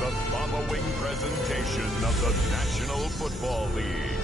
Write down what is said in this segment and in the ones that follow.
the following presentation of the National Football League.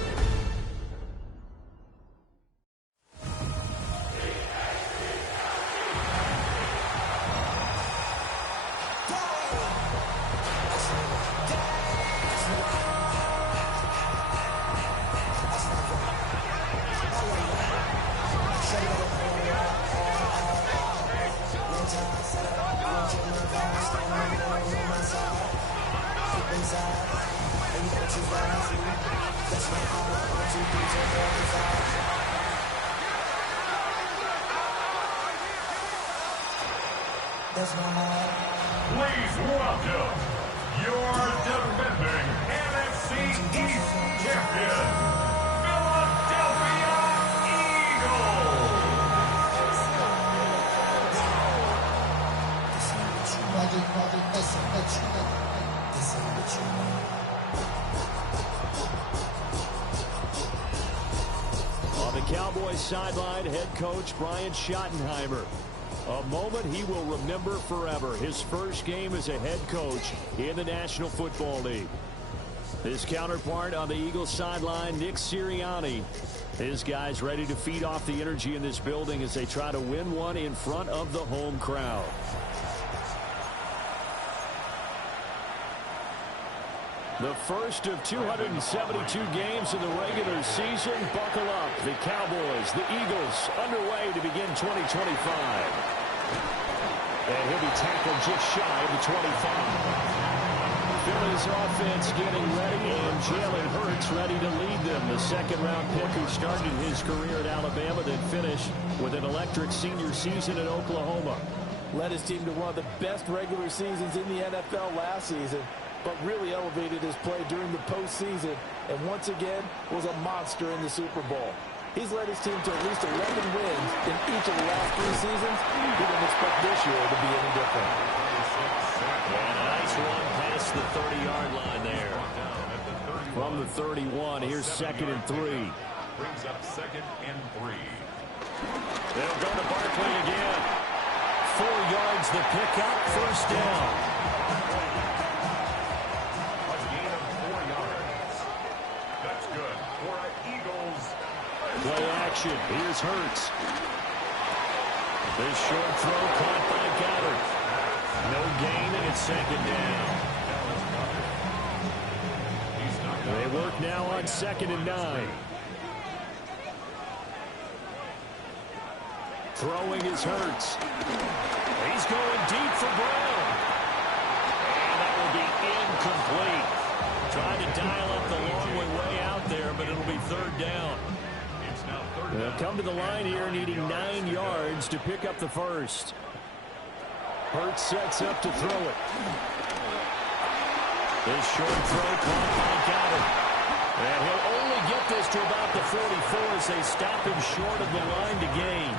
Please welcome your defending NFC East champion, Philadelphia Eagles. On the Cowboys sideline, head coach Brian Schottenheimer. A moment he will remember forever. His first game as a head coach in the National Football League. His counterpart on the Eagles sideline, Nick Sirianni. His guys ready to feed off the energy in this building as they try to win one in front of the home crowd. The first of 272 games in the regular season. Buckle up. The Cowboys, the Eagles, underway to begin 2025. And he'll be tackled just shy of the 25. Philly's offense getting ready, and Jalen Hurts ready to lead them. The second-round pick who started his career at Alabama, then finished with an electric senior season at Oklahoma. Led his team to one of the best regular seasons in the NFL last season, but really elevated his play during the postseason, and once again was a monster in the Super Bowl. He's led his team to at least 11 wins in each of the last 3 seasons. He didn't expect this year to be any different. And a nice run past the 30-yard line there. From the 31, here's 2nd and 3. Brings up 2nd and 3. They'll go to Barkley again. 4 yards the pickup, first down. Play action. Here's Hurts. This short throw caught by Goddard. No gain, and it's 2nd down. They work now on 2nd and 9. Throwing is Hurts. He's going deep for Brown. And that will be incomplete. Trying to dial up the long way out there, but it'll be 3rd down. They'll come to the line here needing 9 yards to pick up the first. Hurts sets up to throw it. This short throw caught by Goddard. And he'll only get this to about the 44 as they stop him short of the line to gain.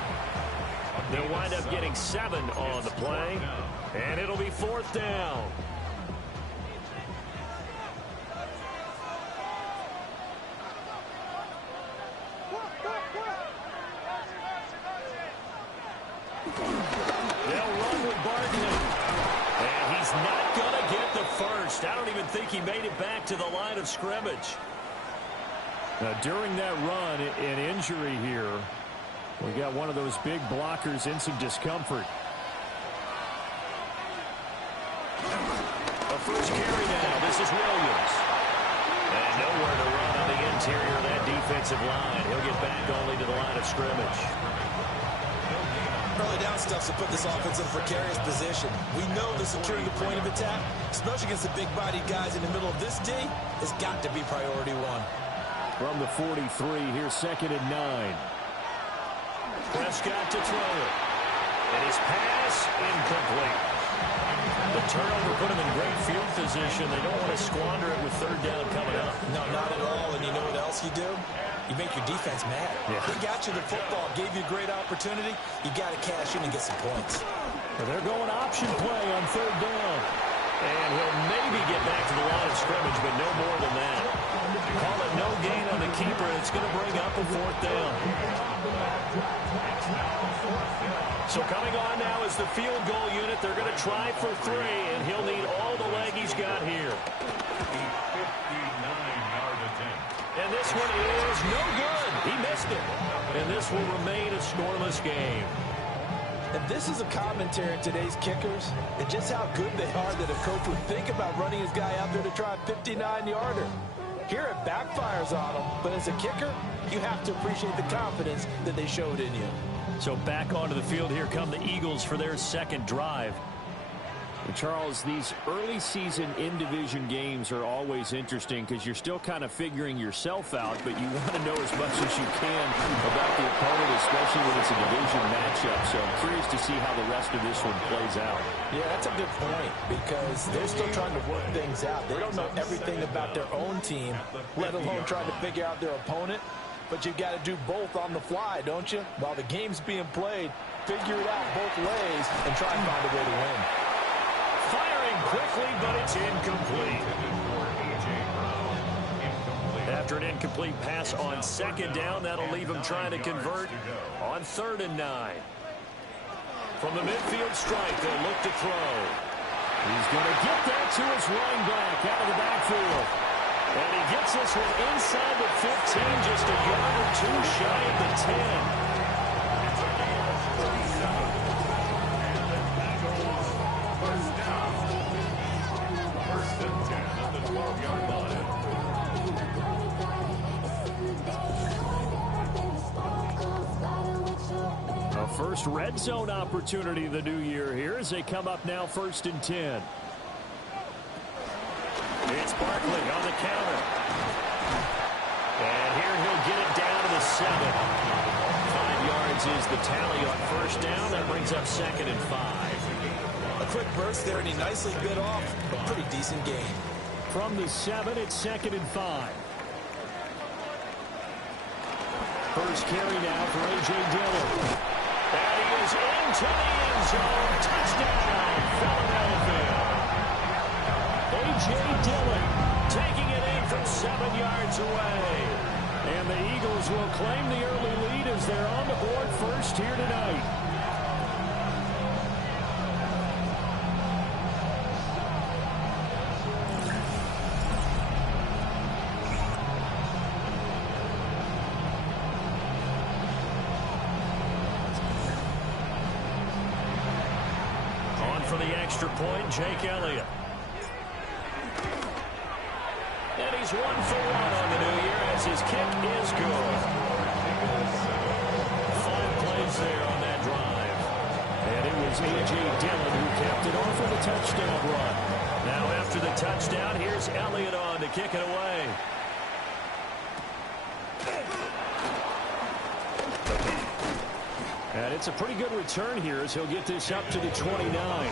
They'll wind up getting 7 on the play. And it'll be 4th down. They'll run with Barkley. And he's not going to get the first. I don't even think he made it back to the line of scrimmage. Now, during that run, an injury here. We got one of those big blockers in some discomfort. A first carry now. This is Williams. And nowhere to run on the interior of that defensive line. He'll get back only to the line of scrimmage. Early down stuffs will put this offense in a precarious position. We know that securing the point of attack, especially against the big-bodied guys in the middle of this D, has got to be priority 1. From the 43, here's 2nd and 9. Prescott to throw it. And his pass incomplete. The turnover put him in great field position. They don't want to squander it with 3rd down coming up. No, not at all. And you know what else you do? You make your defense mad. Yeah. He got you the football, gave you a great opportunity. You got to cash in and get some points. Well, they're going option play on 3rd down. And he'll maybe get back to the line of scrimmage, but no more than that. Call it no gain on the keeper, and it's going to bring up a 4th down. So coming on now is the field goal unit. They're going to try for 3, and he'll need all the leg he's got here. And this one is no good. He missed it. And this will remain a scoreless game. And this is a commentary on today's kickers and just how good they are that a coach would think about running his guy out there to try a 59-yarder. Here it backfires on him, but as a kicker, you have to appreciate the confidence that they showed in you. So back onto the field, here come the Eagles for their 2nd drive. And Charles, these early season in-division games are always interesting because you're still kind of figuring yourself out, but you want to know as much as you can about the opponent, especially when it's a division matchup. So I'm curious to see how the rest of this one plays out. Yeah, that's a good point because they're still trying to work things out. They don't know everything about their own team, let alone trying to figure out their opponent. But you've got to do both on the fly, don't you? While the game's being played, figure it out both ways and try and find a way to win. Firing quickly, but it's incomplete. After an incomplete pass on 2nd down, that'll leave him trying to convert on 3rd and 9. From the midfield stripe, they'll look to throw. He's going to get that to his running back out of the backfield. And he gets this one inside the 15, just a yard or 2 shy of the 10. A first red zone opportunity of the new year here as they come up now 1st and 10. It's Barkley on the counter. And here he'll get it down to the 7. 5 yards is the tally on 1st down. That brings up 2nd and 5. A quick burst there, and he nicely bit off a pretty decent gain. From the 7, it's 2nd and 5. First carry now for A.J. Dillon. And he is into the end zone. Touchdown, Philadelphia. A.J. Dillon taking it in from 7 yards away. And the Eagles will claim the early lead as they're on the board first here tonight. On for the extra point, Jake Elliott. And he's 1 for 1 on the new year as his kick is good. 5 plays there on that drive. And it was A.J. Dillon who capped it off with a touchdown run. Now after the touchdown, here's Elliott on to kick it away. And it's a pretty good return here as he'll get this up to the 29.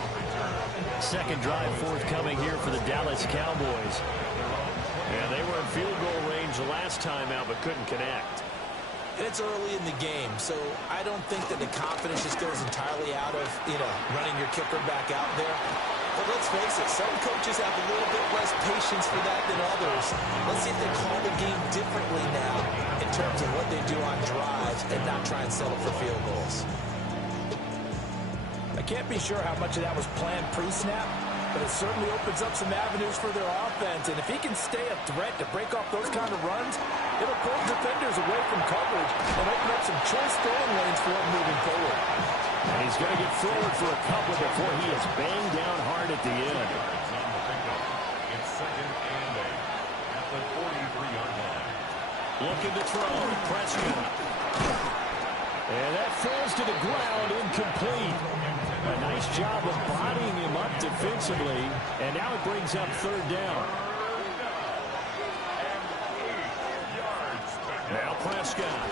2nd drive forthcoming here for the Dallas Cowboys. And they were in field goal range the last time out but couldn't connect. It's early in the game, so I don't think that the confidence just goes entirely out of, running your kicker back out there. But let's face it, some coaches have a little bit less patience for that than others. Let's see if they call the game differently now in terms of what they do on drives and not try and settle for field goals. I can't be sure how much of that was planned pre-snap, but it certainly opens up some avenues for their offense. And if he can stay a threat to break off those kind of runs, it'll pull defenders away from coverage and open up some choice throwing lanes for him moving forward. And he's going to get forward for a couple before he is banged down hard at the end. It's 2nd and 8 at the 43-yard line. Looking to throw, Prescott. And that falls to the ground, incomplete. A nice job of bodying him up defensively. And now it brings up 3rd down. Now Prescott.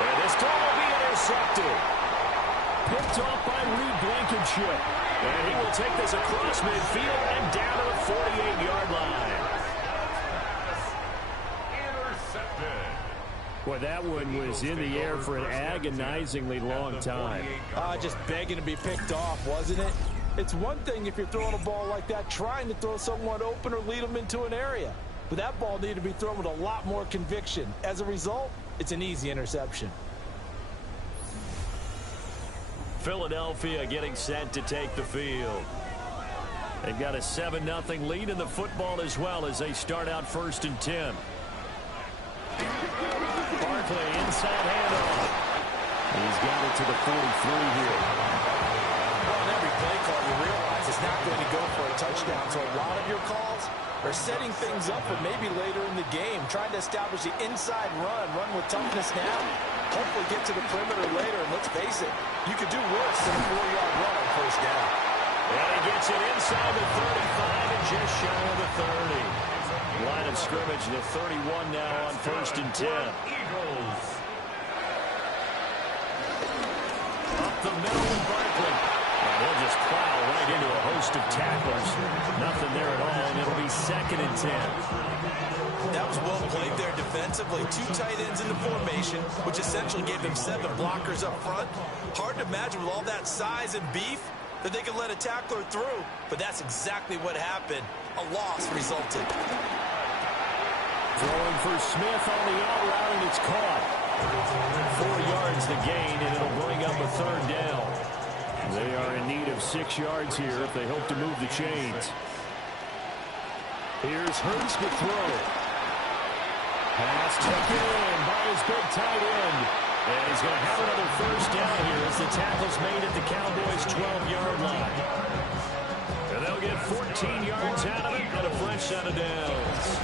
And this throw will be intercepted. Picked off by Reed Blankenship. And he will take this across midfield and down to the 48-yard line. Boy, that one was in the air for an agonizingly long time. Just begging to be picked off, wasn't it? It's one thing if you're throwing a ball like that, trying to throw someone open or lead them into an area. But that ball needed to be thrown with a lot more conviction. As a result, it's an easy interception. Philadelphia getting set to take the field. They've got a 7-0 lead in the football as well as they start out 1st and 10. Barkley inside handoff. He's got it to the 43 here. Well, in every play call, you realize it's not going to go for a touchdown. So a lot of your calls are setting things up for maybe later in the game, trying to establish the inside run with toughness now. Hopefully get to the perimeter later, and let's face it, you could do worse than a 4-yard run on 1st down. And he gets it inside the 35 and just shy of the 30. Line of scrimmage, the 31 now on 1st and 10. Eagles. Up the middle with Barkley. And he'll just plow right into a host of tacklers. Nothing there at all, and it'll be 2nd and 10. That was well played there defensively. 2 tight ends in the formation, which essentially gave them 7 blockers up front. Hard to imagine with all that size and beef that they could let a tackler through, but that's exactly what happened. A loss resulted. Throwing for Smith on the out route, and it's caught. 4 yards the gain, and it'll bring up a 3rd down. They are in need of 6 yards here if they hope to move the chains. Here's Hurts to throw. Pass taken in by his big tight end. And he's going to have another 1st down here as the tackle's made at the Cowboys' 12-yard line. And they'll get 14 yards out of it and a fresh set of downs.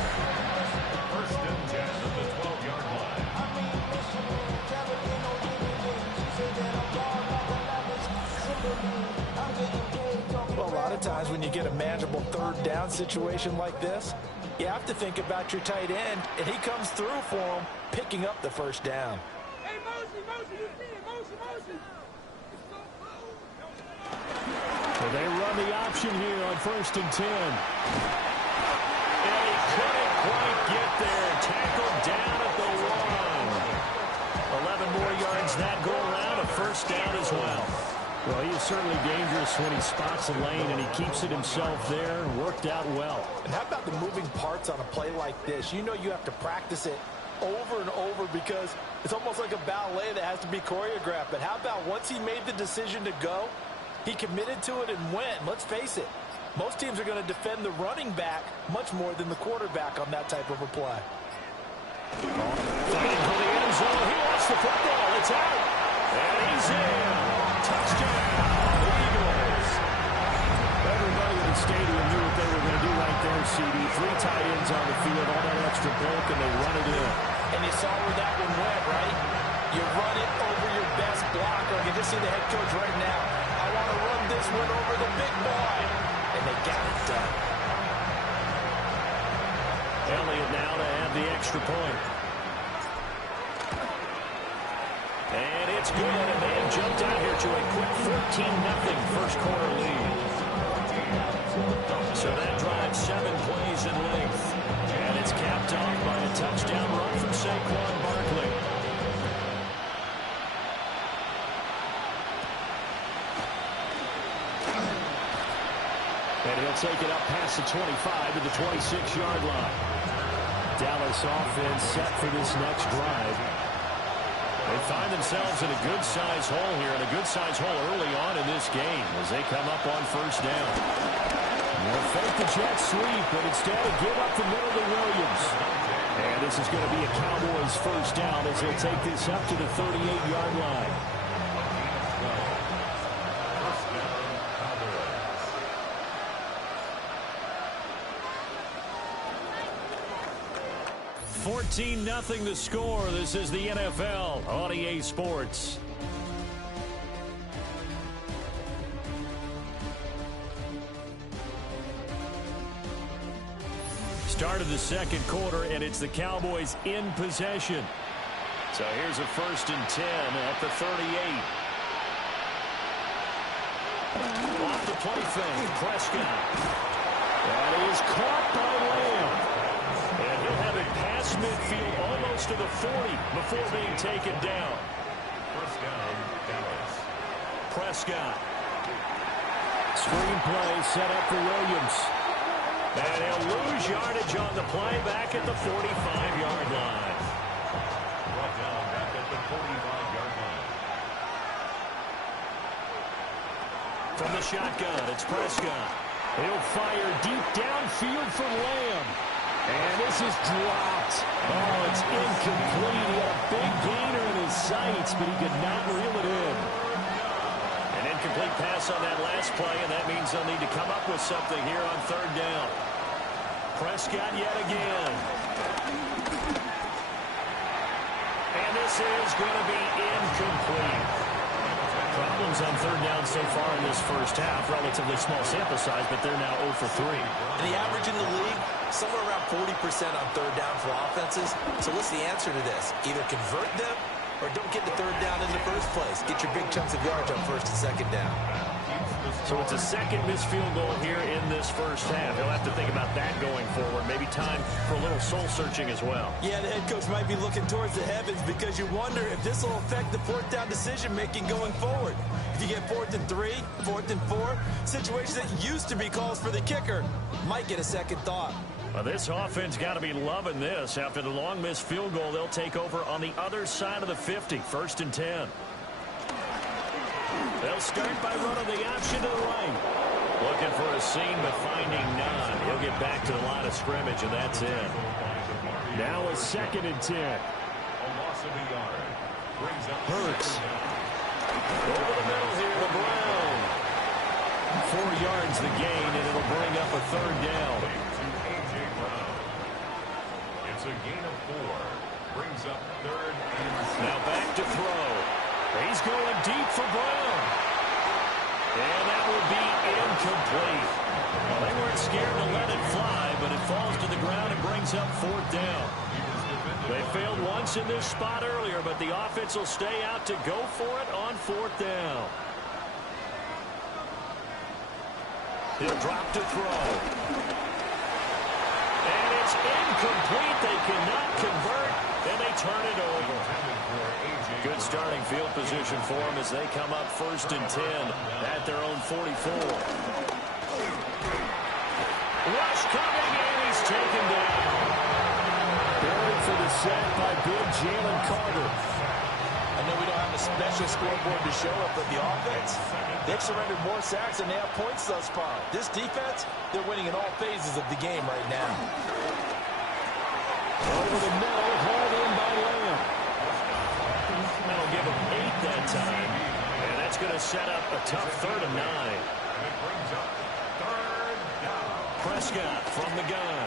1st and 10 at the 12-yard line. Well, a lot of times when you get a manageable 3rd down situation like this, you have to think about your tight end, and he comes through for him, picking up the 1st down. Hey, motion, you see it, motion. So they run the option here on 1st and 10. And he couldn't quite get there. Tackled down at the 1. 11 more yards that go around, a 1st down as well. Well, he is certainly dangerous when he spots a lane, and he keeps it himself there. Worked out well. And how about the moving parts on a play like this? You know you have to practice it over and over because it's almost like a ballet that has to be choreographed. But how about once he made the decision to go, he committed to it and went. Let's face it, most teams are going to defend the running back much more than the quarterback on that type of a play. Fighting for the end zone. He wants the football. It's out. And he's in. Touchdown, Eagles. Everybody in the stadium knew what they were going to do right there, CD. 3 tight ends on the field, all that extra bulk, and they run it in. And you saw where that one went, right? You run it over your best blocker. You can just see the head coach right now. I want to run this one over the big boy. And they got it done. Elliott now to have the extra point. And it's good, and they have jumped out here to a quick 14-0 first quarter lead. So that drives 7 plays in length. And it's capped off by a touchdown run from Saquon Barkley. And he'll take it up past the 25 to the 26-yard line. Dallas offense set for this next drive. They find themselves in a good-sized hole here, and a good-sized hole early on in this game as they come up on 1st down. They'll fake the jet sweep, but instead give up the middle to Williams. And this is going to be a Cowboys 1st down as they'll take this up to the 38-yard line. 14-0 the score. This is the NFL on EA Sports. Start of the 2nd quarter, and it's the Cowboys in possession. So here's a 1st and 10 at the 38. Off the play fake, Prescott. That is caught by Lamb. And he'll have it past midfield almost to the 40 before being taken down. 1st down, Dallas. Prescott. Screen play set up for Williams. And he'll lose yardage on the play back at the 45-yard line. Brought down back at the 45-yard line. From the shotgun, it's Prescott. He'll fire deep downfield for Lamb. And this is dropped. Oh, it's incomplete. He had a big gainer in his sights, but he could not reel it in. An incomplete pass on that last play, and that means they'll need to come up with something here on third down. Prescott yet again. And this is going to be incomplete. Problems on third down so far in this first half. Relatively small sample size, but they're now 0 for 3. And the average in the league, somewhere around 40% on third down for offenses. So what's the answer to this? Either convert them or don't get the third down in the first place. Get your big chunks of yards on first and second down. So it's a second missed field goal here in this first half. He'll have to think about that going forward. Maybe time for a little soul-searching as well. Yeah, the head coach might be looking towards the heavens because you wonder if this will affect the fourth down decision-making going forward. If you get 4th and 3, 4th and 4, situations that used to be calls for the kicker might get a second thought. Well, this offense got to be loving this. After the long missed field goal, they'll take over on the other side of the 50, 1st and 10. They'll start by running the option to the right. Looking for a seam, but finding none. He'll get back to the line of scrimmage, and that's it. Now a 2nd and 10. Hurts. Over the middle here to Brown. 4 yards the gain, and it'll bring up a third down. It's a gain of 4. Brings up 3rd and 6. Now back to throw. He's going deep for Brown. And that will be incomplete. Well, they weren't scared to let it fly, but it falls to the ground and brings up 4th down. They failed once in this spot earlier, but the offense will stay out to go for it on 4th down. He'll drop to throw. And it's incomplete. They cannot convert, and they turn it over. Good starting field position for them as they come up 1st and 10 at their own 44. Rush coming, and he's taken down. Buried for the sack by big Jalen Carter. I know we don't have a special scoreboard to show it, but the offense, they've surrendered more sacks than they have points thus far. This defense, they're winning in all phases of the game right now. Over the middle, hauled in by Lamb. That'll give him 8 that time. And that's going to set up a tough 3rd and 9. It brings up 3rd down. Prescott from the gun.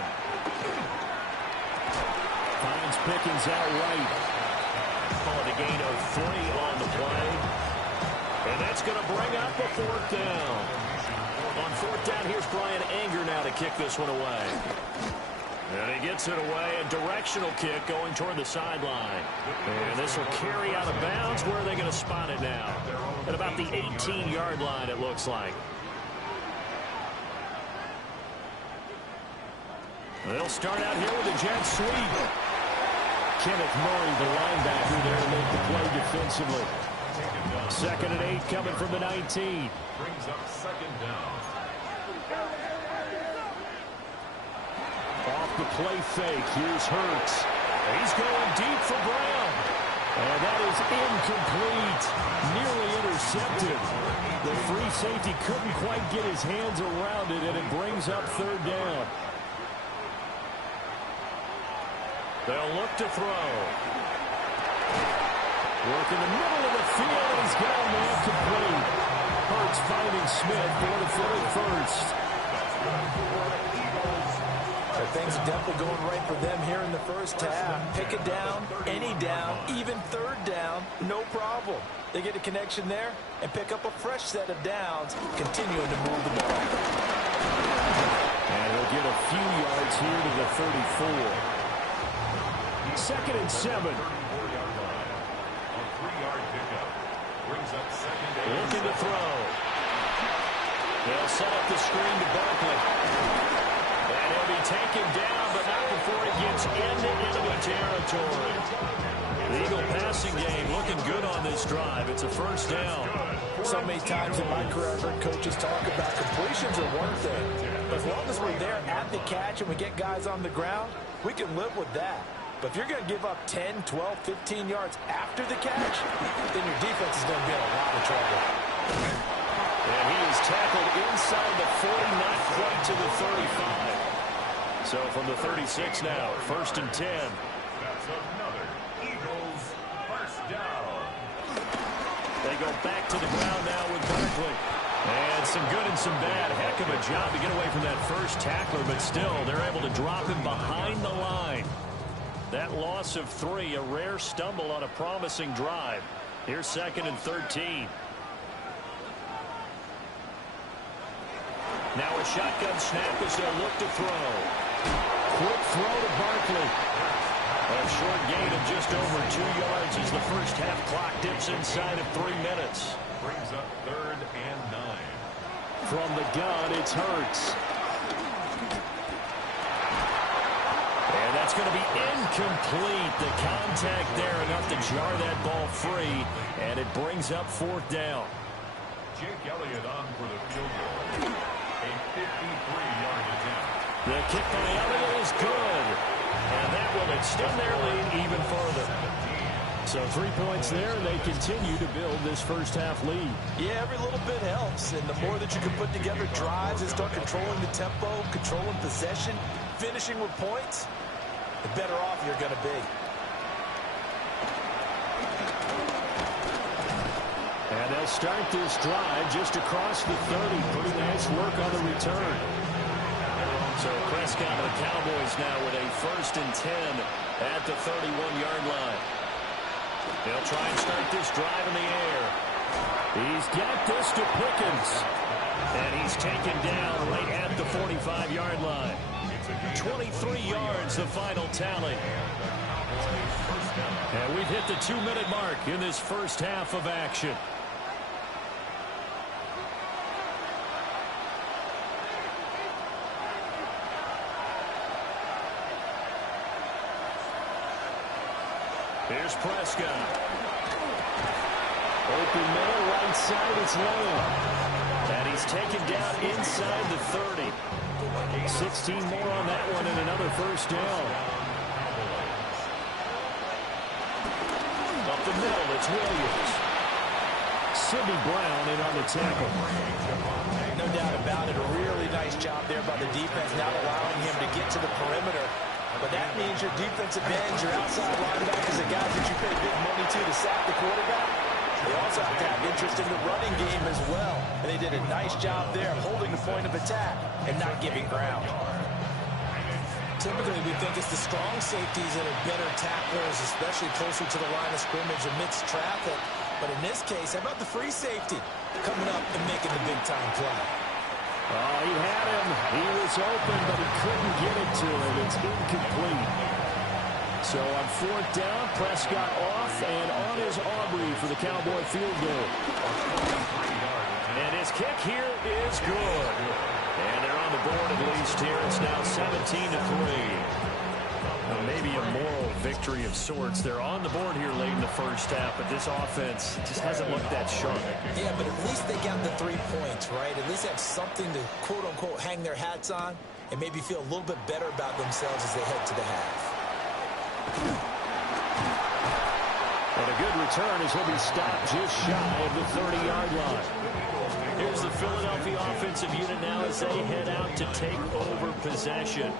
Finds Pickens out right. Call it a gain of 3 on the play. And that's going to bring up a 4th down. On 4th down, here's Brian Anger now to kick this one away. And he gets it away, a directional kick going toward the sideline. And this will carry out of bounds. Where are they going to spot it now? At about the 18-yard line, it looks like. They'll start out here with a jet sweep. Kenneth Murray, the linebacker there, to make the play defensively. 2nd and 8 coming from the 19. Brings up 2nd down. Off the play fake, here's Hurts. He's going deep for Brown. And that is incomplete. Nearly intercepted. The free safety couldn't quite get his hands around it, and it brings up 3rd down. They'll look to throw. Work in the middle of the field, and he's got him incomplete. Hurts finding Smith for the 41st. Things are definitely going right for them here in the first half. Pick a down, any down, even 3rd down, no problem. They get a connection there and pick up a fresh set of downs, continuing to move the ball. And he'll get a few yards here to the 34. 2nd and 7. A 3-yard pickup. Brings up 2nd and 7. Looking to throw. They'll set up the screen to Barkley. And he'll be taken down, but not before he gets into enemy territory. The Eagle passing game looking good on this drive. It's a first down. So many times in my career, I've heard coaches talk about completions are one thing. But as long as we're there at the catch and we get guys on the ground, we can live with that. But if you're going to give up 10, 12, 15 yards after the catch, then your defense is going to be in a lot of trouble. And he is tackled inside the 40, not quite to the 35. So from the 36 now, 1st and 10. That's another Eagles first down. They go back to the ground now with Barkley. And some good and some bad. Heck of a job to get away from that first tackler, but still, they're able to drop him behind the line. That loss of 3, a rare stumble on a promising drive. Here's 2nd and 13. Now a shotgun snap as they'll look to throw. Quick throw to Barkley. A short gain of just over 2 yards as the first half clock dips inside of 3 minutes. Brings up 3rd and 9. From the gun, it's Hurts. And that's going to be incomplete. The contact there enough to jar that ball free, and it brings up 4th down. Jake Elliott on for the field goal. A 53-yard attempt. The kick by Elliott is good. And that will extend their lead even further. So 3 points there, and they continue to build this first half lead. Yeah, every little bit helps. And the more that you can put together drives and start controlling the tempo, controlling possession, finishing with points, the better off you're going to be. And they'll start this drive just across the 30. Pretty nice work on the return. So Prescott and the Cowboys now with a 1st and 10 at the 31-yard line. They'll try and start this drive in the air. He's got this to Pickens. And he's taken down right at the 45-yard line. 23 yards, the final tally. And we've hit the 2-minute mark in this first half of action. Here's Prescott. Open man, right side, it's Lamb. And he's taken down inside the 30. 16 more on that one and another first down. Up the middle, it's Williams. Sidney Brown in on the tackle. No doubt about it. A really nice job there by the defense, not allowing him to get to the perimeter. But that means your defensive ends, your outside linebackers, the guys that you pay big money to sack the quarterback, they also have to have interest in the running game as well. And they did a nice job there holding the point of attack and not giving ground. Typically, we think it's the strong safeties that are better tacklers, especially closer to the line of scrimmage amidst traffic. But in this case, how about the free safety coming up and making the big-time play? Oh, he had him. He was open, but he couldn't get it to him. It's incomplete. So on 4th down, Prescott off and on his Aubrey for the Cowboy field goal. And his kick here is good. And they're on the board at least here. It's now 17-3. Maybe a moral victory of sorts. They're on the board here late in the first half, but this offense just hasn't looked that sharp. Yeah, but at least they got the 3 points, right? At least have something to, quote-unquote, hang their hats on and maybe feel a little bit better about themselves as they head to the half. And a good return as he'll be stopped just shy of the 30-yard line. Here's the Philadelphia offensive unit now as they head out to take over possession.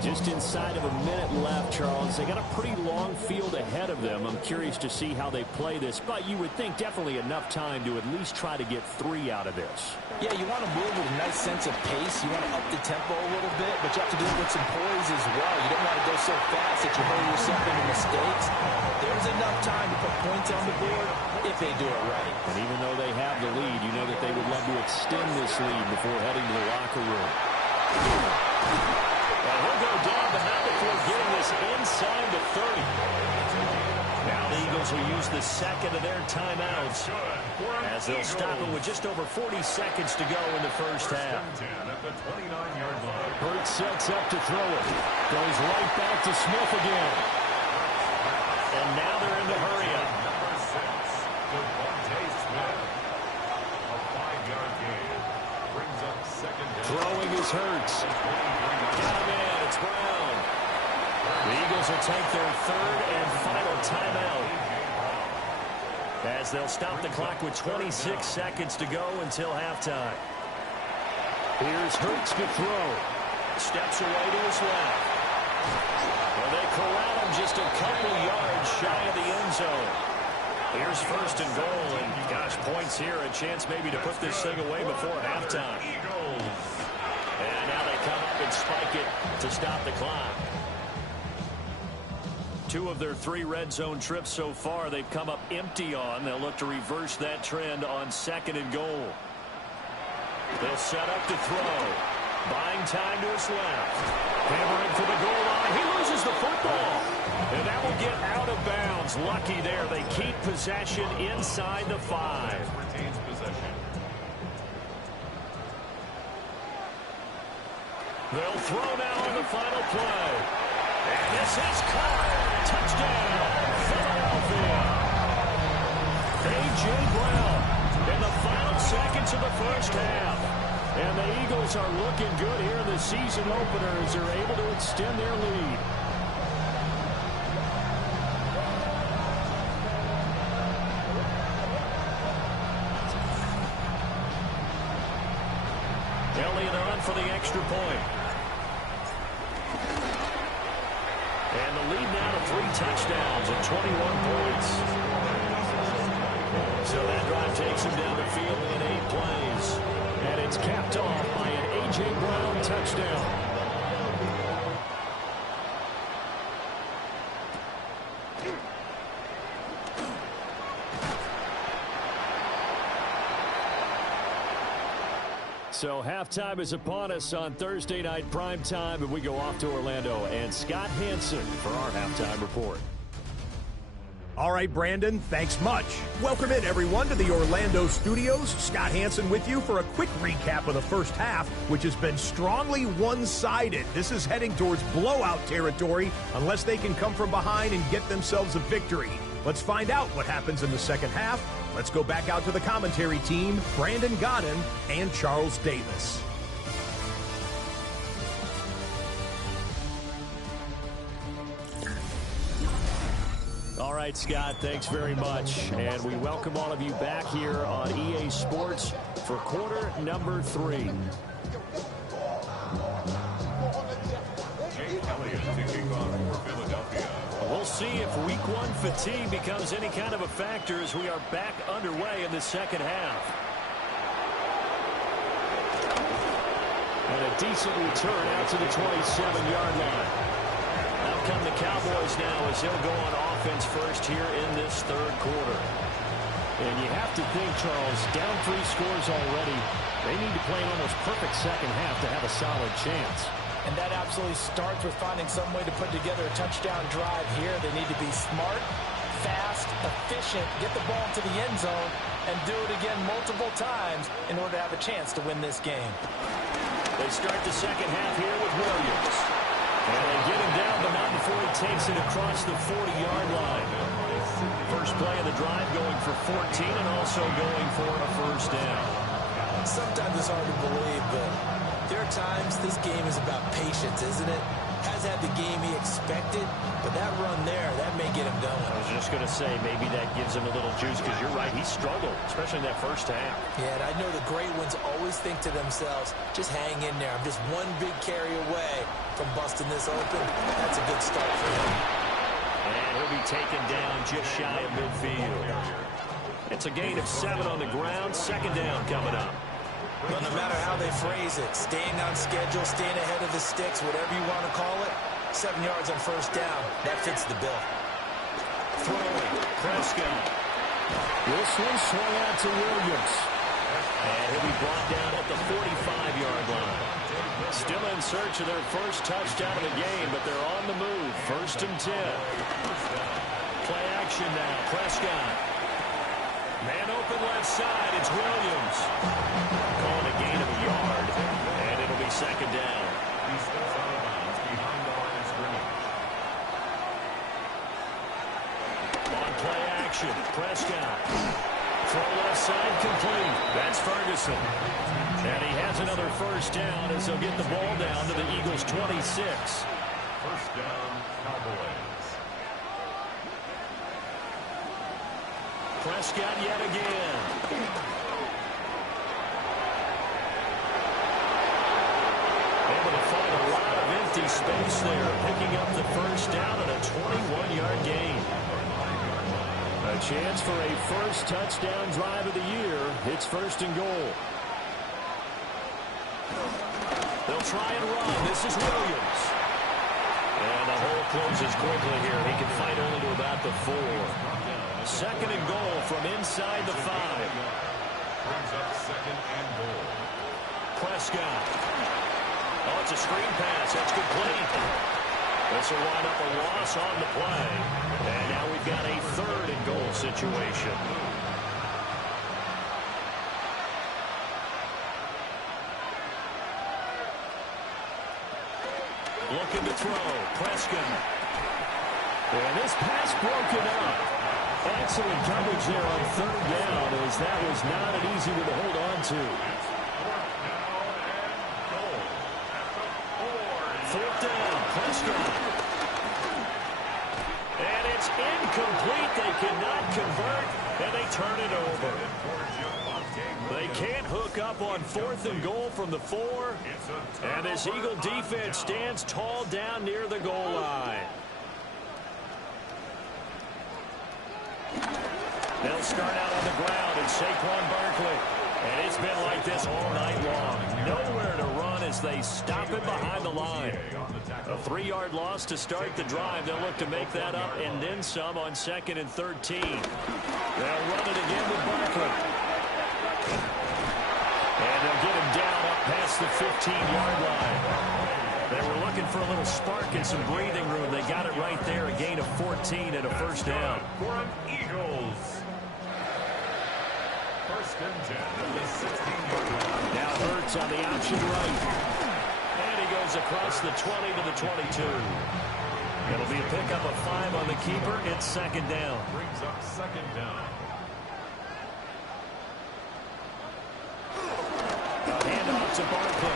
Just inside of a minute left, Charles. They got a pretty long field ahead of them. I'm curious to see how they play this, but you would think definitely enough time to at least try to get 3 out of this. Yeah, you want to move with a nice sense of pace. You want to up the tempo a little bit, but you have to do it with some poise as well. You don't want to go so fast that you hurry yourself into mistakes. There's enough time to put points on the board if they do it right. And even though they have the lead, you know that they would love to extend this lead before heading to the locker room. And he'll go down, but not before getting this inside the 30. Now the Eagles Eagles will use the second of their timeouts as they'll stop it with just over 40 seconds to go in the first half. Hurts sets up to throw it. Goes right back to Smith again. And now they're in the hurry up. Throwing is Hurts. Got him in. It's Brown. The Eagles will take their third and final timeout as they'll stop the clock with 26 seconds to go until halftime. Here's Hurts to throw. Steps away to his left. Well, they corral him just a couple yards shy of the end zone. Here's first and goal, and gosh, points here, a chance maybe to put this thing away before halftime. And now they come up and spike it to stop the clock. 2 of their 3 red zone trips so far they've come up empty on. They'll look to reverse that trend on second and goal. They'll set up to throw. Buying time to his left. Hammering for the goal line. He loses the football. And that will get out of bounds. Lucky there. They keep possession inside the 5. Retains possession. They'll throw now on the final play. And this is caught. Touchdown, Philadelphia. A.J. Brown in the final seconds of the first half. And the Eagles are looking good here in the season opener as they're able to extend their lead. Elliott on for the extra point. And the lead now to 3 touchdowns and 21 points. So that drive takes him down the field in 8 plays. And it's capped off by an A.J. Brown touchdown. So halftime is upon us on Thursday night primetime, and we go off to Orlando. And Scott Hansen for our halftime report. All right, Brandon, thanks much. Welcome in, everyone, to the Orlando studios. Scott Hansen with you for a quick recap of the first half, which has been strongly one-sided. This is heading towards blowout territory unless they can come from behind and get themselves a victory. Let's find out what happens in the second half. Let's go back out to the commentary team, Brandon Godden and Charles Davis. All right, Scott, thanks very much. And we welcome all of you back here on EA Sports for quarter number 3. We'll see if week 1 fatigue becomes any kind of a factor as we are back underway in the second half. And a decent return out to the 27-yard line. Out come the Cowboys now as they'll go on offense first here in this third quarter. And you have to think, Charles, down 3 scores already. They need to play an almost perfect second half to have a solid chance. And that absolutely starts with finding some way to put together a touchdown drive here. They need to be smart, fast, efficient, get the ball to the end zone, and do it again multiple times in order to have a chance to win this game. They start the second half here with Williams. And they get him down, but not before he takes it across the 40-yard line. First play of the drive going for 14 and also going for a first down. Sometimes it's hard to believe, but there are times this game is about patience, isn't it? Has had the game he expected, but that run there, that may get him going. I was just going to say, maybe that gives him a little juice, because you're right, he struggled, especially in that first half. Yeah, and I know the great ones always think to themselves, just hang in there. I'm just one big carry away from busting this open. That's a good start for him. And he'll be taken down just shy of midfield. It's a gain of 7 on the ground. Second down coming up. But no matter how they phrase it, staying on schedule, staying ahead of the sticks, whatever you want to call it, 7 yards on first down, that fits the bill. Throwing, Prescott. This one swung out to Williams. And he'll be brought down at the 45-yard line. Still in search of their first touchdown of the game, but they're on the move. First and 10. Play action now. Prescott. Man open left side. It's Williams. Calling a gain of a yard. And it'll be second down. He steps out of bounds behind the line of scrimmage. On play action. Prescott. Throw left side complete. That's Ferguson. And he has another first down as they'll get the ball down to the Eagles' 26. First down, Cowboys. Prescott yet again. Able to find a lot of empty space there, picking up the first down and a 21-yard gain. A chance for a first touchdown drive of the year. It's first and goal. They'll try and run. This is Williams. And the hole closes quickly here. He can fight only to about the 4. Second and goal from inside the 5. Brings up second and goal. Prescott. Oh, it's a screen pass. That's complete. This will wind up a loss on the play. And now we've got a third and goal situation. Looking to throw. Prescott. And this pass broken up. Excellent coverage there on third down, as that was not an easy one to hold on to. Fourth down, Prescott. And it's incomplete. They cannot convert, and they turn it over. They can't hook up on fourth and goal from the 4. And this Eagle defense stands tall down near the goal line. They'll start out on the ground and Saquon Barkley. And it's been like this all night long. Nowhere to run as they stop it behind the line. A 3-yard loss to start the drive. They'll look to make that up and then some on 2nd and 13. They'll run it again with Barkley. And they'll get him down up past the 15-yard line. They were looking for a little spark and some breathing room. They got it right there. A gain of 14 and a first down. For an Eagles. First and 10 at the 16-yard line. Now Hurts on the option right. And he goes across the 20 to the 22. It'll be a pickup of 5 on the keeper. It's second down. Brings up second down. Handoff to Barkley.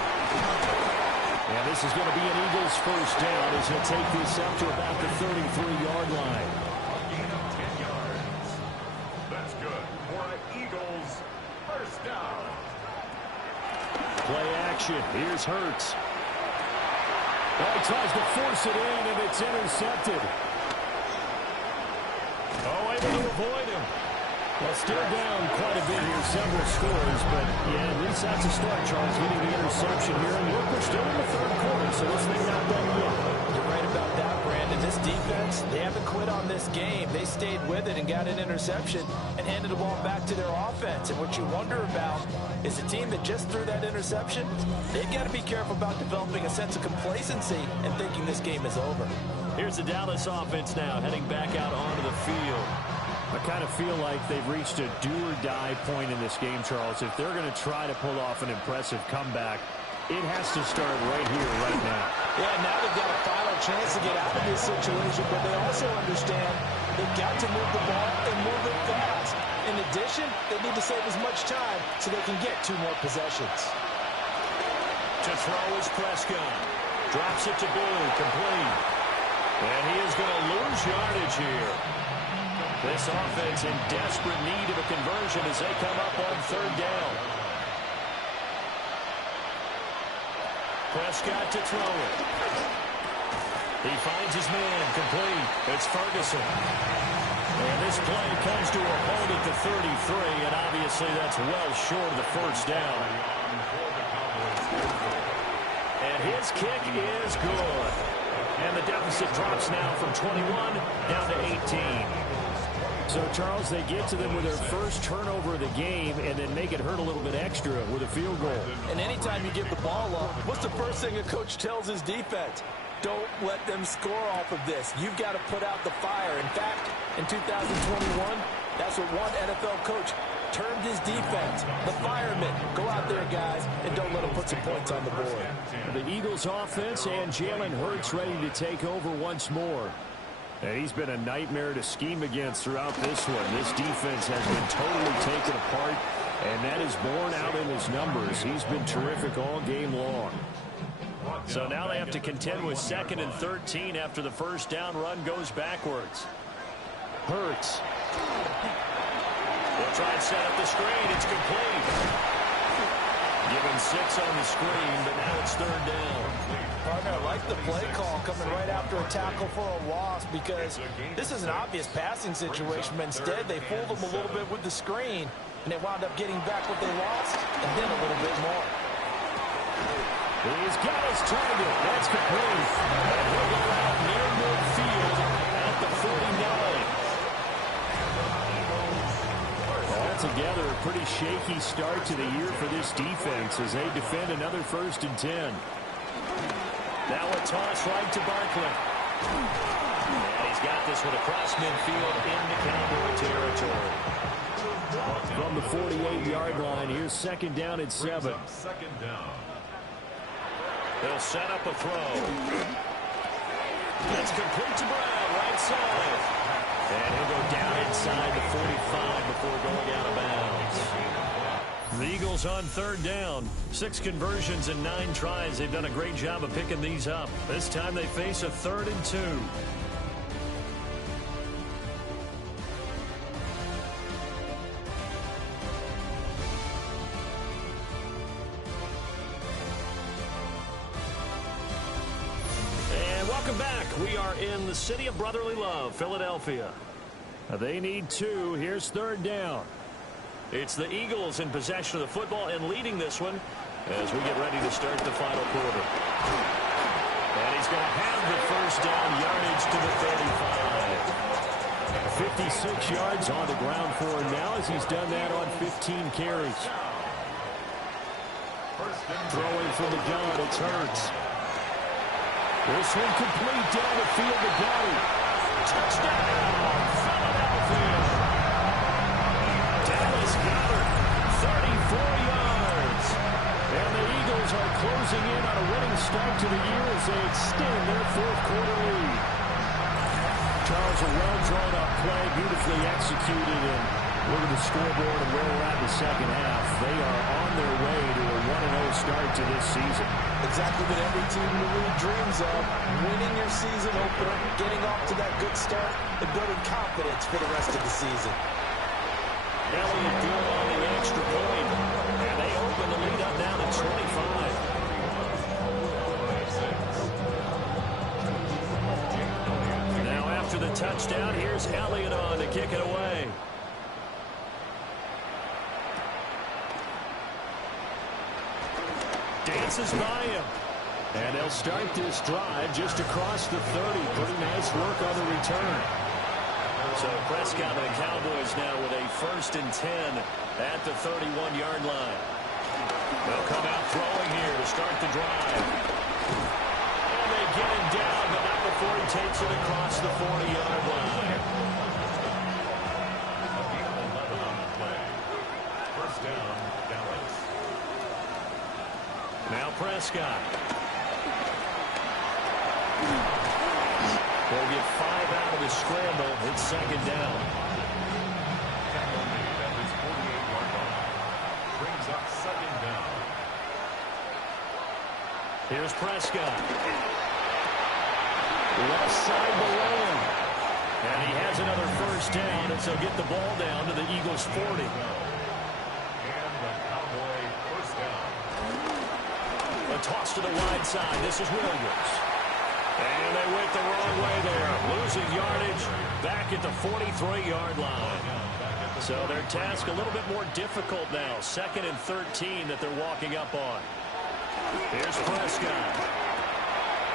And this is going to be an Eagles first down as he'll take this up to about the 33-yard line. A gain of 10 yards. That's good for an Eagles first down. Play action. Here's Hurts. Oh, he tries to force it in, and it's intercepted. Oh, able to avoid him. Well, still down quite a bit here, several scores, but yeah, at least that's a start, Charles, getting the interception here. And look, we're still in the third quarter, so this thing's not done yet. You're right about that, Brandon. This defense, they haven't quit on this game. They stayed with it and got an interception and handed the ball back to their offense. And what you wonder about is a team that just threw that interception, they've got to be careful about developing a sense of complacency and thinking this game is over. Here's the Dallas offense now, heading back out onto the field. I kind of feel like they've reached a do-or-die point in this game, Charles. If they're going to try to pull off an impressive comeback, it has to start right here, right now. Yeah, now they've got a final chance to get out of this situation, but they also understand they've got to move the ball and move it fast. In addition, they need to save as much time so they can get 2 more possessions. To throw is Prescott. Drops it to Blue, complete. And he is going to lose yardage here. This offense in desperate need of a conversion as they come up on third down. Prescott to throw it. He finds his man, complete. It's Ferguson. And this play comes to a hold at the 33, and obviously that's well short of the first down. And his kick is good. And the deficit drops now from 21 down to 18. So, Charles, they get to them with their first turnover of the game and then make it hurt a little bit extra with a field goal. And anytime you give the ball up, what's the first thing a coach tells his defense? Don't let them score off of this. You've got to put out the fire. In fact, in 2021, that's what one NFL coach termed his defense, the firemen. Go out there, guys, and don't let them put some points on the board. The Eagles offense and Jalen Hurts ready to take over once more. And he's been a nightmare to scheme against throughout this one. This defense has been totally taken apart, and that is borne out in his numbers. He's been terrific all game long. So now they have to contend with 2nd and 13 after the first down run goes backwards. Hurts. They'll try and set up the screen. It's complete. Given 6 on the screen, but now it's 3rd down. Partner, I like the play call coming right after a tackle for a loss because this is an obvious passing situation, but instead they fooled them a little bit with the screen, and they wound up getting back what they lost and then a little bit more. He's got his target. That's complete. And he'll go out near midfield at the 49. Altogether, a pretty shaky start to the year for this defense as they defend another 1st and 10. Now a toss right to Barkley. And he's got this one across midfield into Cowboy territory. From the 48-yard line, here's 2nd down and 7. 2nd down. They'll set up a throw. That's complete to Brown, right side. And he'll go down inside the 45 before going out of bounds. The Eagles on 3rd down. 6 conversions and 9 tries. They've done a great job of picking these up. This time they face a 3rd and 2. Welcome back. We are in the city of brotherly love, Philadelphia. They need 2. Here's 3rd down. It's the Eagles in possession of the football and leading this one as we get ready to start the final quarter. And he's going to have the first down, yardage to the 35. 56 yards on the ground for him now as he's done that on 15 carries. Throwing from the gun, it's Hurts. This one complete down the field to Gotti. Touchdown, Philadelphia. Dallas Cowboys, 34 yards. And the Eagles are closing in on a winning start to the year as they extend their 4th quarter lead. Charles, a well-drawn-up play, beautifully executed, and look at the scoreboard and where we're at in the 2nd half. They are on their way to a 1-0 start to this season. Exactly what every team in the league dreams of. Winning your season opener, getting off to that good start, and building confidence for the rest of the season. Elliott good on the extra point, and they open the lead up now to 25. Now after the touchdown, here's Elliott on to kick it away. Dances by him. And they'll start this drive just across the 30. Pretty nice work on the return. So Prescott and the Cowboys now with a 1st and 10 at the 31-yard line. They'll come out throwing here to start the drive. And they get him down, but not before he takes it across the 40-yard line. First down, Dallas. Now Prescott. They'll get 5 out of the scramble. It's 2nd down. At his 48-yard line. Brings up 2nd down. Here's Prescott. Left side below him. And he has another first down as they'll get the ball down to the Eagles' 40. And the Cowboy first down. A toss to the wide side. This is Williams. And they went the wrong way there. Losing yardage back at the 43-yard line. So their task a little bit more difficult now. 2nd and 13 that they're walking up on. Here's Prescott.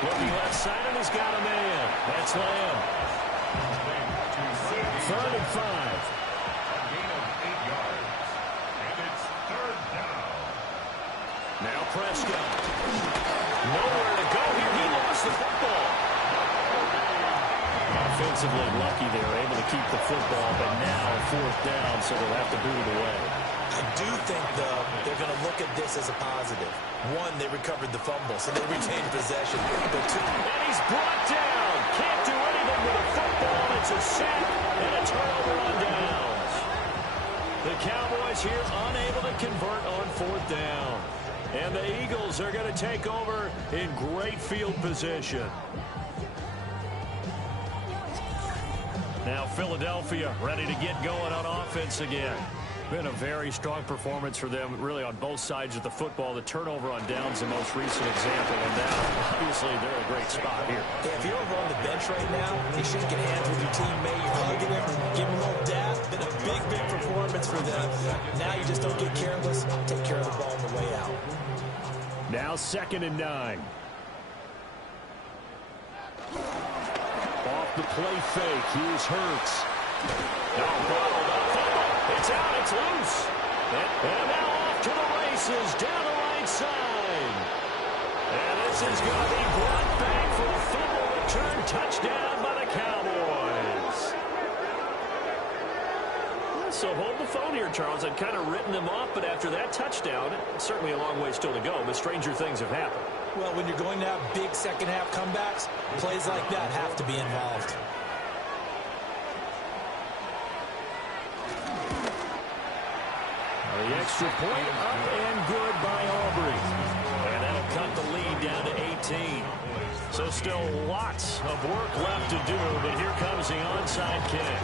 Looking left side, and he's got a man. That's Lamb. 3rd and 5. A gain of 8 yards. And it's 3rd down. Now Prescott. Nowhere to go here. He lost the football. Offensively lucky they were able to keep the football, but now 4th down, so they'll have to boot it away. I do think, though, they're going to look at this as a positive. One, they recovered the fumble, so they retained possession. But two, and he's brought down. Can't do anything with a football. It's a sack and a turnover on downs. The Cowboys here unable to convert on 4th down. And the Eagles are going to take over in great field position. Now Philadelphia ready to get going on offense again. Been a very strong performance for them, really, on both sides of the football. The turnover on downs, the most recent example. And now, obviously, they're in a great spot here. Yeah, if you're over on the bench right now, you're shaking hands with your teammate, you're hugging him, giving him a little dab. Been a big, big performance for them. Now you just don't get careless. Take care of the ball on the way out. Now 2nd and 9. Off the play fake. Here's Hurts. Bottled up. It's out. It's loose. And now off to the races down the right side. And this is going to be brought back for a fumble return touchdown by the Cowboys. So hold the phone here, Charles. I'd kind of written them off, but after that touchdown, certainly a long way still to go, but stranger things have happened. Well, when you're going to have big second-half comebacks, plays like that have to be involved. The extra point up and good by Aubrey. And that'll cut the lead down to 18. So still lots of work left to do, but here comes the onside kick.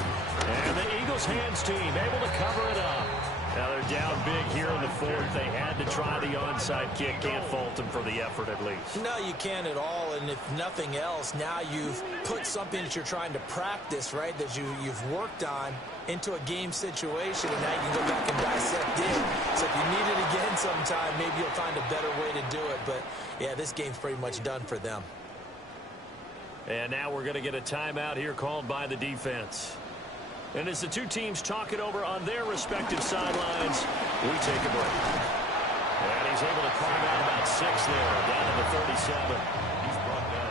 And the Eagles hands team able to cover it up. Now they're down big here in the 4th. They had to try the onside kick. Can't fault them for the effort at least. No, you can't at all. And if nothing else, now you've put something that you're trying to practice, right, that you've worked on into a game situation, and now you can go back and dissect it. So if you need it again sometime, maybe you'll find a better way to do it. But, yeah, this game's pretty much done for them. And now we're going to get a timeout here called by the defense. And as the two teams talk it over on their respective sidelines, we take a break. And he's able to carve out about 6 there, down to the 37.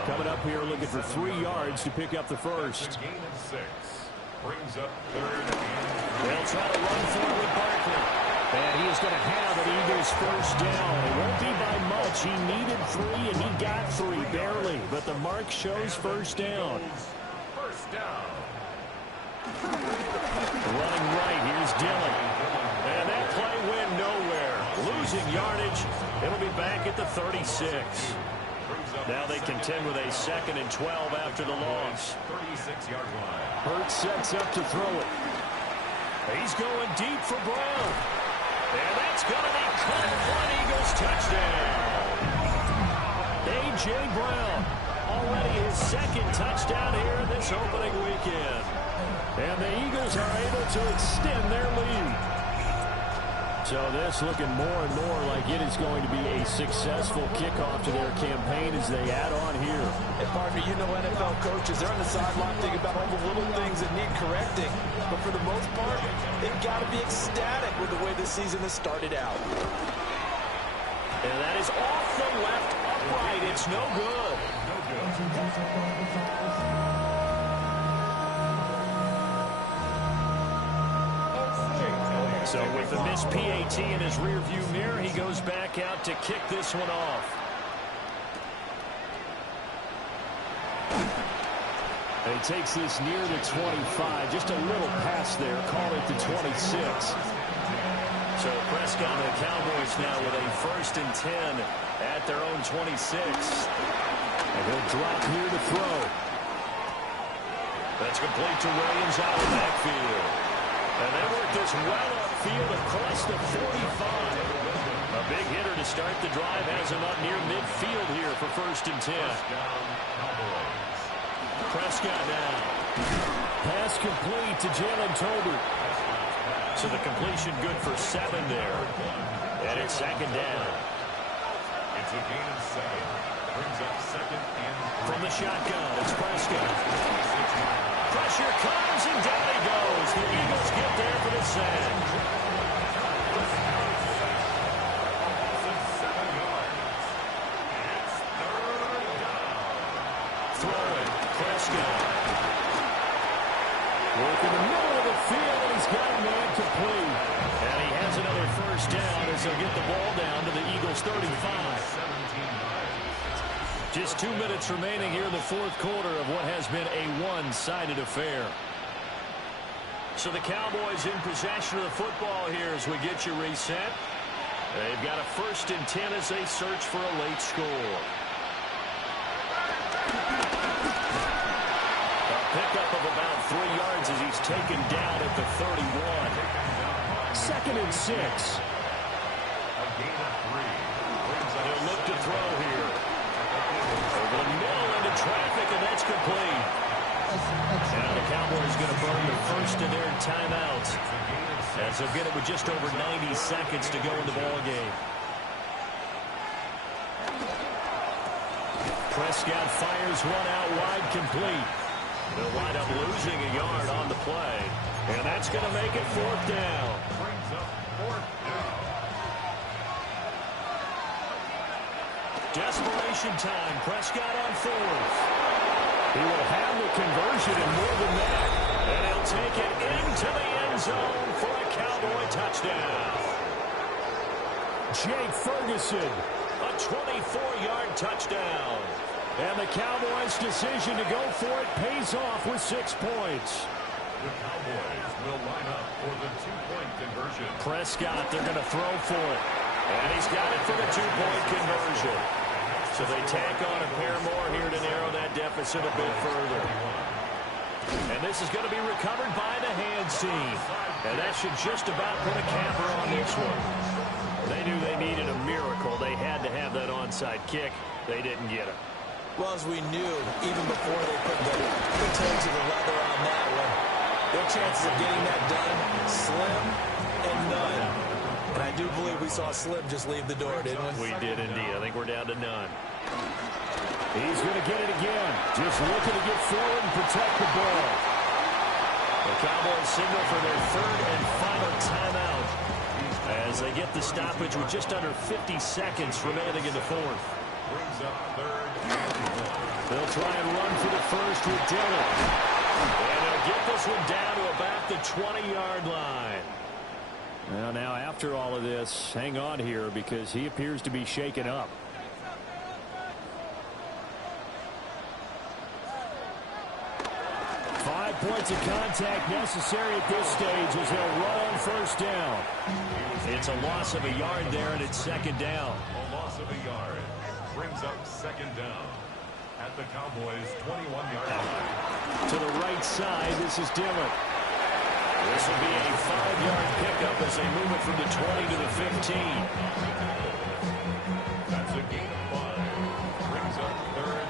Coming up here looking for 3 yards to pick up the first. Gain of 6. Brings up 3rd. They'll try to run through with Barkley. And he is going to have an Eagles first down. It won't be by much. He needed 3, and he got 3, barely. But the mark shows first down. First down. Running right, here's Dillon. And that play went nowhere. Losing yardage. It'll be back at the 36. Now they contend with a 2nd and 12 after the loss. 36-yard line. Hurts sets up to throw it. He's going deep for Brown. And that's going to be caught for an Eagles touchdown. A.J. Brown, already his 2nd touchdown here in this opening weekend. And the Eagles are able to extend their lead. So this looking more and more like it is going to be a successful kickoff to their campaign as they add on here. And partner, you know NFL coaches, they're on the sideline thinking about all the little things that need correcting. But for the most part, they've got to be ecstatic with the way this season has started out. And that is off the left upright. It's no good. So with the missed PAT in his rearview mirror, he goes back out to kick this one off. And he takes this near the 25. Just a little pass there. Call it the 26. So Prescott and the Cowboys now with a 1st and 10 at their own 26. And he'll drop here to throw. That's complete to Williams out of the backfield. And they work this well upfield across the 45. A big hitter to start the drive has him up near midfield here for 1st and 10. Prescott now. Pass complete to Jalen Tolbert. So the completion good for 7 there. And it's 2nd down. It's a gain of 7. Brings up 2nd and 3. From the shotgun, it's Prescott. Pressure comes and down he goes. The Eagles get there for the sack. Prescott. Work in the middle of the field, and he's got a man complete. And he has another first down as they'll get the ball down to the Eagles' 35. Just 2 minutes remaining here in the fourth quarter of what has been a one-sided affair. So the Cowboys in possession of the football here as we get you reset. They've got a 1st and 10 as they search for a late score. A pickup of about 3 yards as he's taken down at the 31. 2nd and 6. A gain of 3. They'll look to throw here. Over the middle into traffic, and that's complete. Now the Cowboys going to burn the first of their timeouts as they'll get it with just over 90 seconds to go in the ball game. Prescott fires one out wide, complete. They'll wind up losing a yard on the play, and that's going to make it 4th down. Brings up 4th down. Desperation time. Prescott on 4th. He will have the conversion and more than that. And he'll take it into the end zone for a Cowboy touchdown. Jake Ferguson, a 24-yard touchdown. And the Cowboys' decision to go for it pays off with 6 points. The Cowboys will line up for the 2-point conversion. Prescott, they're going to throw for it. And he's got it for the 2-point conversion. So they tack on a pair more here to narrow that deficit a bit further. And this is going to be recovered by the hands team. And that should just about put a capper on this one. They knew they needed a miracle. They had to have that onside kick. They didn't get it. Well, as we knew, even before they put the toe to the leather on that one, their chances of getting that done, slim and none. And I do believe we saw Slim just leave the door, didn't we? We did indeed. I think we're down to none. He's going to get it again. Just looking to get forward and protect the ball. The Cowboys signal for their 3rd and final timeout as they get the stoppage with just under 50 seconds remaining in the 4th. Brings up 3rd and 1. They'll try and run for the first with Dillon. And they'll get this one down to about the 20-yard line. Well, now after all of this, hang on here because he appears to be shaken up. 5 points of contact necessary at this stage as they'll run on 1st down. It's a loss of a yard there, and it's 2nd down. A loss of a yard brings up 2nd down at the Cowboys' 21-yard line. To the right side, this is Dillon. This will be a 5-yard pickup as they move it from the 20 to the 15. That's a gain of 5. Brings up 3rd.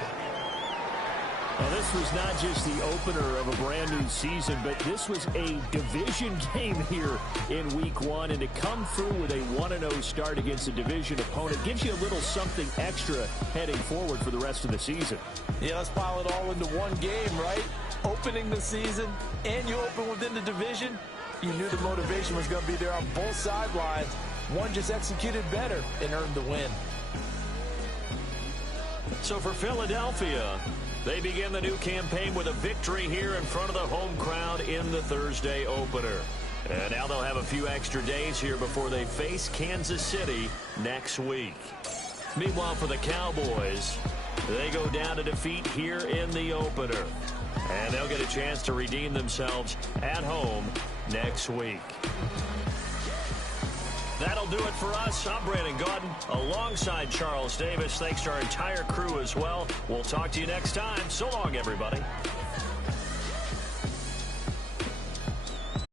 Now, this was not just the opener of a brand-new season, but this was a division game here in Week 1. And to come through with a 1-0 start against a division opponent gives you a little something extra heading forward for the rest of the season. Yeah, let's pile it all into one game, right? Opening the season, and you open within the division. You knew the motivation was going to be there on both sidelines. One just executed better and earned the win. So for Philadelphia, they begin the new campaign with a victory here in front of the home crowd in the Thursday opener. And now they'll have a few extra days here before they face Kansas City next week. Meanwhile, for the Cowboys, they go down to defeat here in the opener. And they'll get a chance to redeem themselves at home next week. That'll do it for us. I'm Brandon Gaudin alongside Charles Davis. Thanks to our entire crew as well. We'll talk to you next time. So long, everybody.